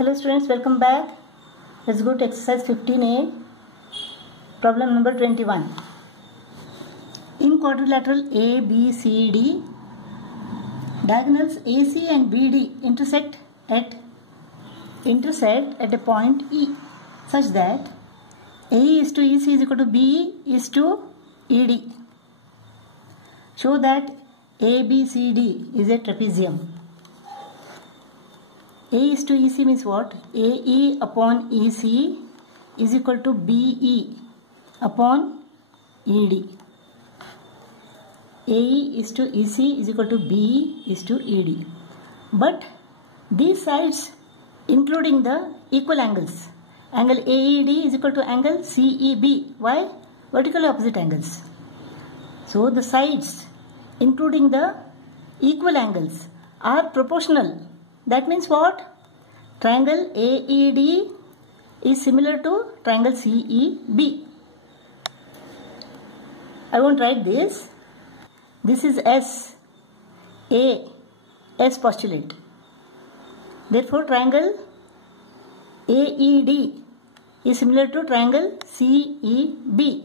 Hello students, welcome back. Let's go to exercise 15a, problem number 21. In quadrilateral ABCD, diagonals AC and BD intersect at a point E such that AE is to EC is equal to BE is to ED. Show that ABCD is a trapezium. A is to EC means what? AE upon EC is equal to BE upon ED. AE is to EC is equal to BE is to ED. But these sides including the equal angles. Angle AED is equal to angle CEB. Why? Vertically opposite angles. So the sides including the equal angles are proportional. That means what? Triangle AED is similar to triangle CEB. I won't write this. This is S postulate. Therefore, triangle AED is similar to triangle CEB.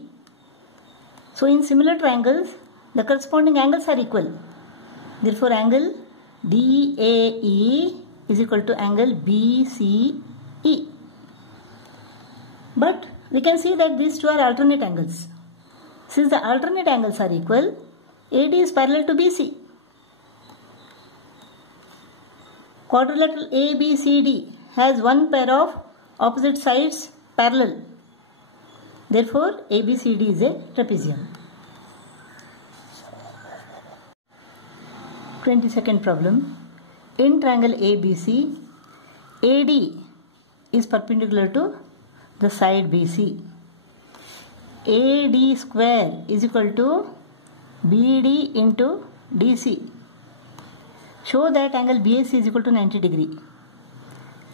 So, in similar triangles, the corresponding angles are equal. Therefore, angle DAE is equal to angle BCE. But we can see that these two are alternate angles. Since the alternate angles are equal, AD is parallel to BC. Quadrilateral ABCD has one pair of opposite sides parallel. Therefore, ABCD is a trapezium. 22nd problem. In triangle ABC, AD is perpendicular to the side BC. AD square is equal to BD into DC. Show that angle BAC is equal to 90 degree.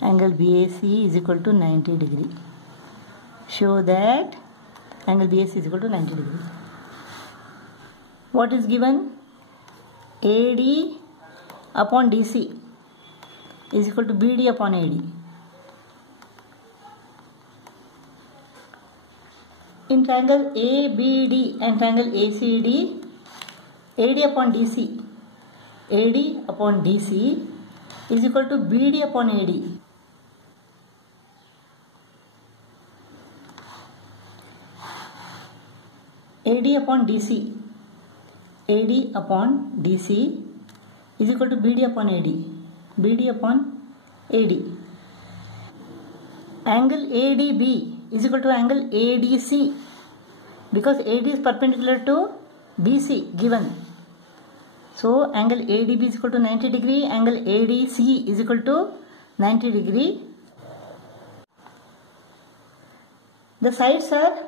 Angle BAC is equal to 90 degree. Show that angle BAC is equal to 90 degree. What is given? AD upon DC is equal to BD upon AD. In triangle ABD and triangle ACD, AD upon DC is equal to BD upon AD. AD upon DC is equal to BD upon AD. BD upon AD. Angle ADB is equal to angle ADC because AD is perpendicular to BC given. So angle ADB is equal to 90 degree. Angle ADC is equal to 90 degree. The sides are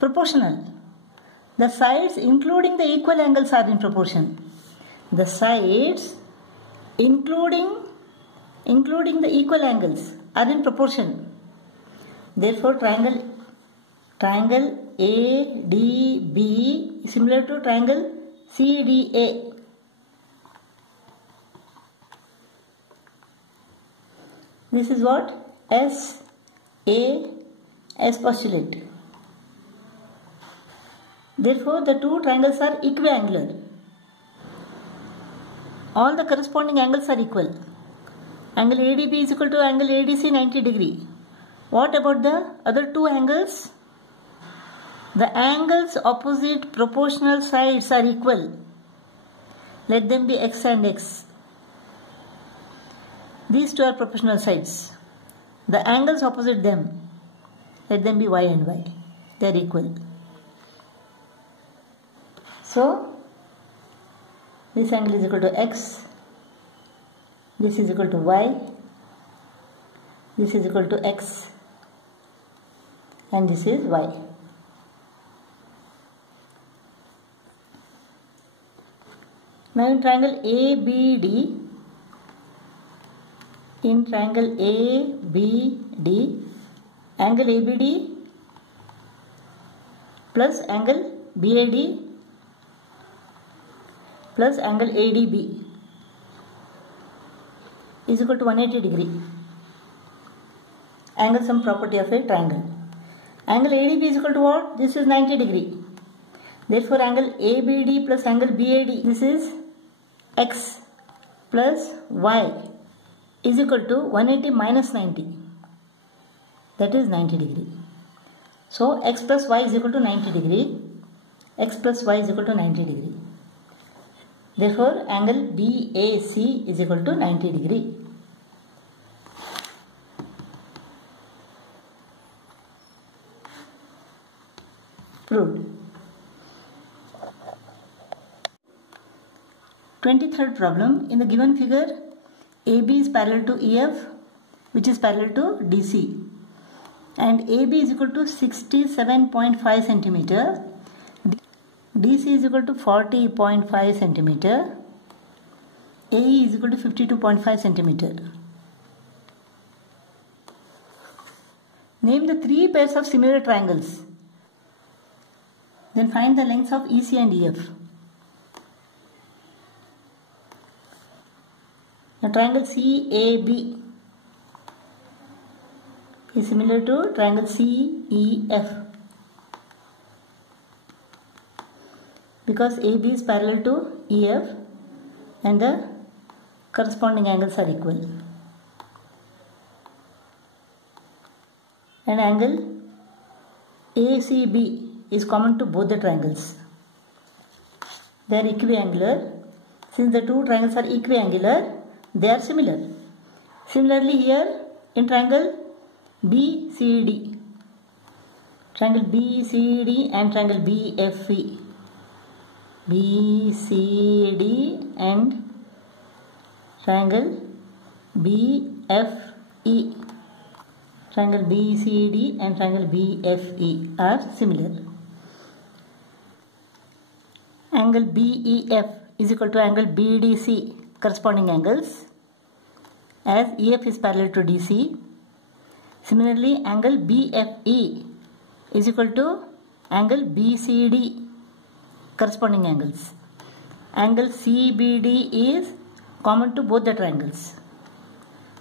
proportional. The sides including the equal angles are in proportion. The sides including the equal angles are in proportion. Therefore, triangle ADB is similar to triangle CDA. This is what? S postulate. Therefore, the two triangles are equiangular. All the corresponding angles are equal. Angle ADB is equal to angle ADC 90 degree. What about the other two angles? The angles opposite proportional sides are equal. Let them be X and X. These two are proportional sides. The angles opposite them, let them be Y and Y. They are equal. So, this angle is equal to X, this is equal to Y, this is equal to X, and this is Y. Now in triangle ABD, angle ABD plus angle BAD plus angle ADB is equal to 180 degree. angle sum property of a triangle. Angle ADB is equal to what? This is 90 degree. Therefore, angle ABD plus angle BAD, this is x plus y is equal to 180 minus 90. That is 90 degree. So, x plus y is equal to 90 degree. X plus y is equal to 90 degree. Therefore, angle BAC is equal to 90 degree. Proved. 23rd problem. In the given figure, AB is parallel to EF, which is parallel to DC, and AB is equal to 67.5 centimeter, DC is equal to 40.5 centimeter, AE is equal to 52.5 centimeter. Name the three pairs of similar triangles. Then find the lengths of EC and EF. The triangle CAB is similar to triangle CEF because AB is parallel to EF and the corresponding angles are equal. And angle ACB is common to both the triangles. They are equiangular. Since the two triangles are equiangular, they are similar. Similarly, here in triangle BCD, triangle BCD and triangle BFE, BCD and triangle BFE, triangle BCD and triangle BFE are similar. Angle BEF is equal to angle BDC, corresponding angles, as EF is parallel to DC. Similarly, angle BFE is equal to angle BCD, corresponding angles. Angle CBD is common to both the triangles.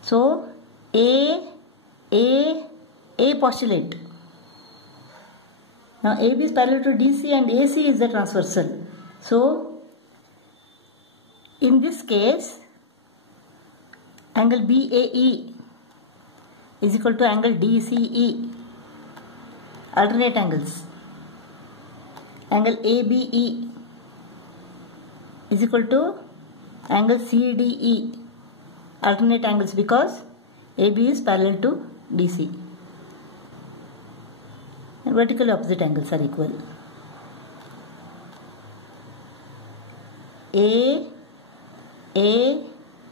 So, A postulate. Now, AB is parallel to DC and AC is the transversal. So, in this case, angle BAE is equal to angle DCE, alternate angles. Angle ABE is equal to angle CDE, alternate angles, because AB is parallel to DC. And vertically opposite angles are equal.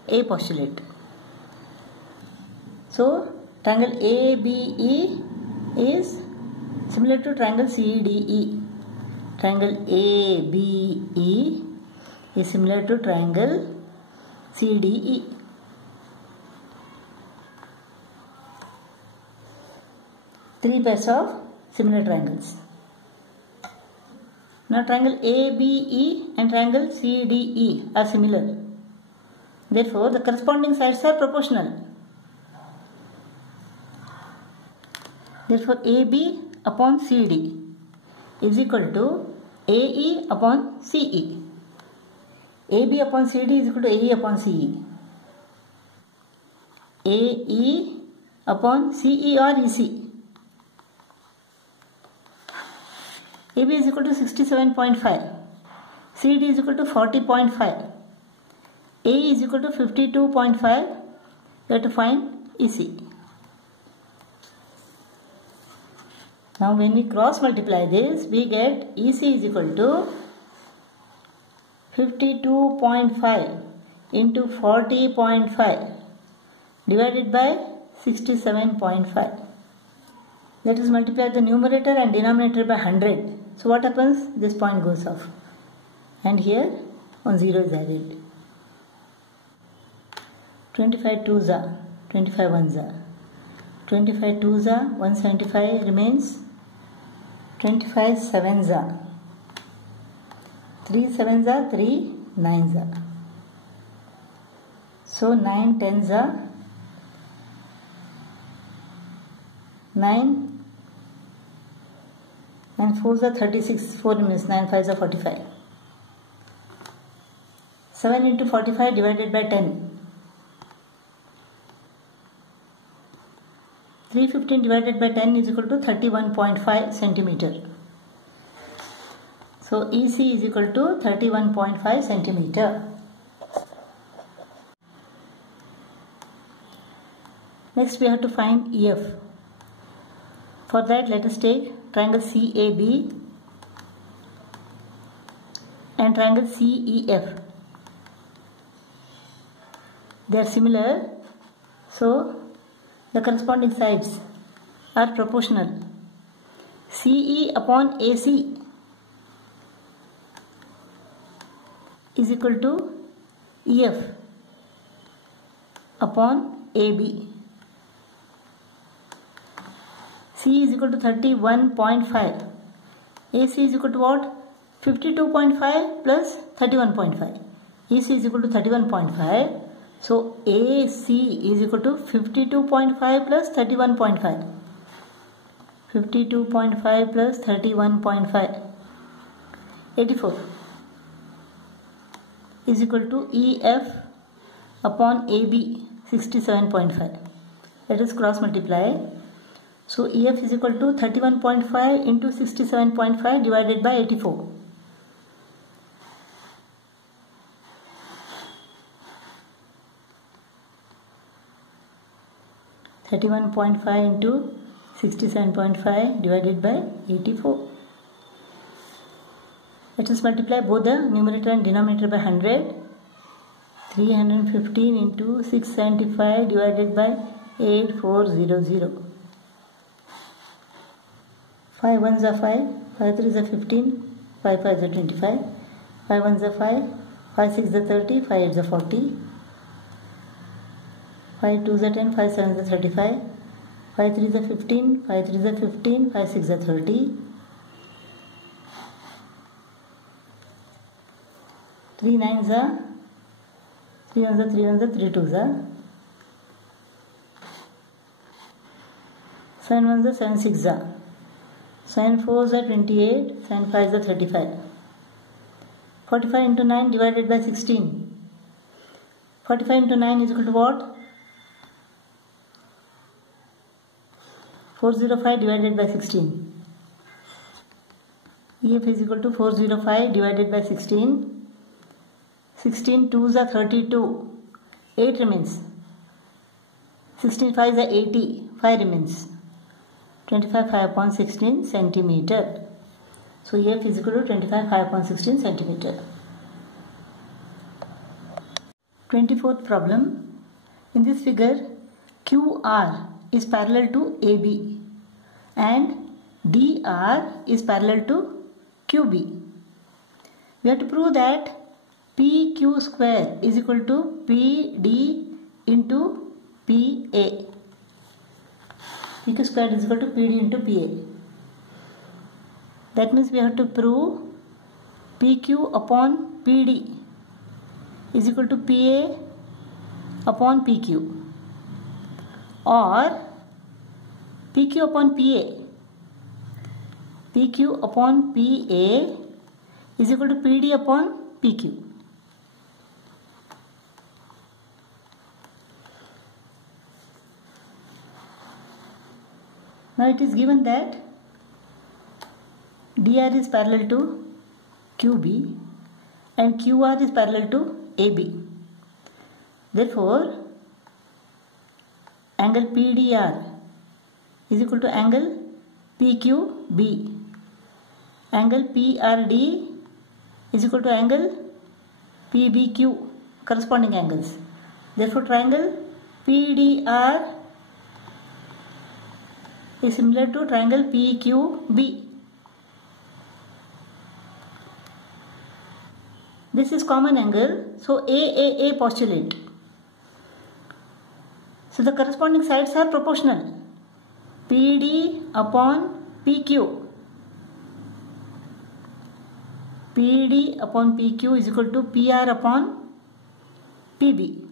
A postulate. So, triangle ABE is similar to triangle CDE. Triangle ABE is similar to triangle CDE. Three pairs of similar triangles. Now, triangle ABE and triangle CDE are similar. Therefore, the corresponding sides are proportional. Therefore, AB upon CD is equal to AE upon CE. AB upon CD is equal to AE upon CE. AE upon CE or EC. AB is equal to 67.5. CD is equal to 40.5. AE is equal to 52.5. We have to find EC. Now, when we cross multiply this, we get EC is equal to 52.5 into 40.5 divided by 67.5. Let us multiply the numerator and denominator by 100. So what happens? This point goes off. And here 1 0 is added. 25 2s are 25 1s are. 25 2s are 175 remains. 25 7s are 3 7s are 3 9s are. So 9 10s are 9 and 4 are 36, 4 remains, 9 5 are 45. 7 into 45 divided by 10. 315 divided by 10 is equal to 31.5 centimeter. So EC is equal to 31.5 centimeter. Next we have to find EF. For that let us take triangle CAB and triangle CEF. They are similar, so the corresponding sides are proportional. CE upon AC is equal to EF upon AB. C is equal to 31.5. AC is equal to what? 52.5 plus 31.5. EC is equal to 31.5. So AC is equal to 52.5 plus 31.5. 52.5 plus 31.5. 84 is equal to EF upon AB 67.5. Let us cross multiply. So EF is equal to 31.5 into 67.5 divided by 84. into 67.5 divided by 84. Let us multiply both the numerator and denominator by 100. 315 into 675 divided by 8400. 5 ones are 5, 5 3s are 15, 5 5s are 25, 5 ones are 5, 5 6s are 30, 5 8s are 40, 5 2s are 10, 5 7s are 35, 5 3s are 15, 5 3s are 15, 5 6s are 30, 3 9s are 3 1s are 3 1s are 3 2s are 7 1s are 7 6s are 7 4s are 28, 7 5s are 35. 45 into 9 divided by 16. 45 into 9 is equal to what? 405 divided by 16. EF is equal to 405 divided by 16. 16 2s are 32. 8 remains. 16 5s are 80. 5 remains. 25 5 upon 16 centimeter. So EF is equal to 25 5 upon 16 centimeter. 24th problem. In this figure, QR is parallel to AB and DR is parallel to QB. We have to prove that PQ square is equal to PD into PA. PQ square is equal to PD into PA. That means we have to prove PQ upon PD is equal to PA upon PQ, or PQ upon PA. PQ upon PA is equal to PD upon PQ. Now it is given that DR is parallel to QB and QR is parallel to AB. Therefore, angle PDR is equal to angle PQB. Angle PRD is equal to angle PBQ, corresponding angles. Therefore, triangle PDR is similar to triangle PQB. This is common angle, so AAA postulate. So the corresponding sides are proportional. PD upon PQ. PD upon PQ is equal to PR upon PB.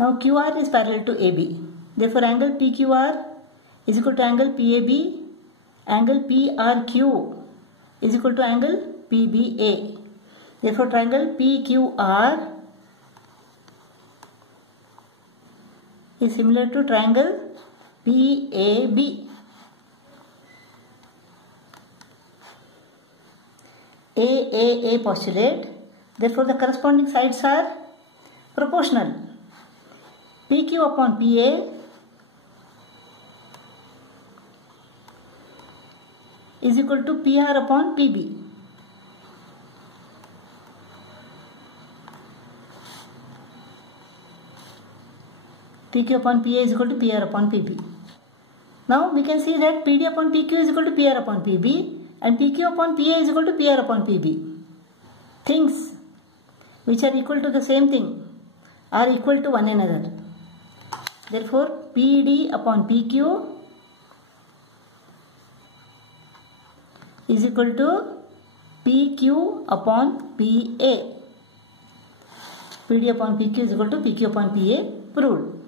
Now QR is parallel to AB. Therefore angle PQR is equal to angle PAB. Angle PRQ is equal to angle PBA. Therefore triangle PQR is similar to triangle PAB. AAA postulate. Therefore the corresponding sides are proportional. PQ upon PA is equal to PR upon PB. PQ upon PA is equal to PR upon PB. Now we can see that PD upon PQ is equal to PR upon PB and PQ upon PA is equal to PR upon PB. Things which are equal to the same thing are equal to one another. Therefore PD upon PQ is equal to PQ upon PA. PD upon PQ is equal to PQ upon PA proved.